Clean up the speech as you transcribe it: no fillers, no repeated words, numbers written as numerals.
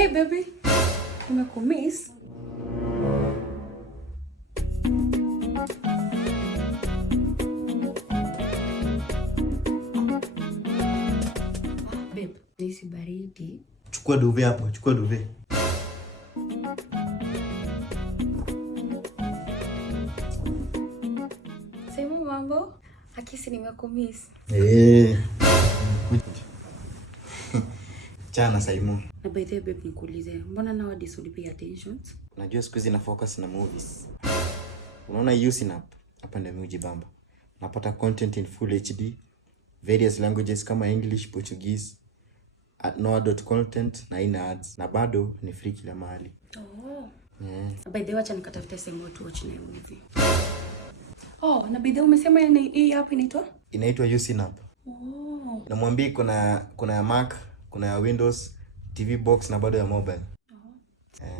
Hey baby, nimekumiss. Babe, nisi baridi. Chukua duve hapo, chukua duve. Sema mambo, hakisi nimekumiss. Chana Simon. Na by the way babe, nikuulize, mbona nowadays you pay attention? Najua siku hizi na focus na movies. Unaona Usinap? Hapa ndio mjibamba. Napata content in full HD, various languages kama English, Portuguese, no adult content na ina ads. Na bado ni free kila mahali. Oh. Yeah. By the way, acha nikatafute sehemu tu watch na movie. Oh, na by the way umesema hii hapa inaitwa? Inaitwa Usinap. Oh. Namwambia kuna ya Mac, kuna ya Windows, TV box na bado ya mobile. Oh.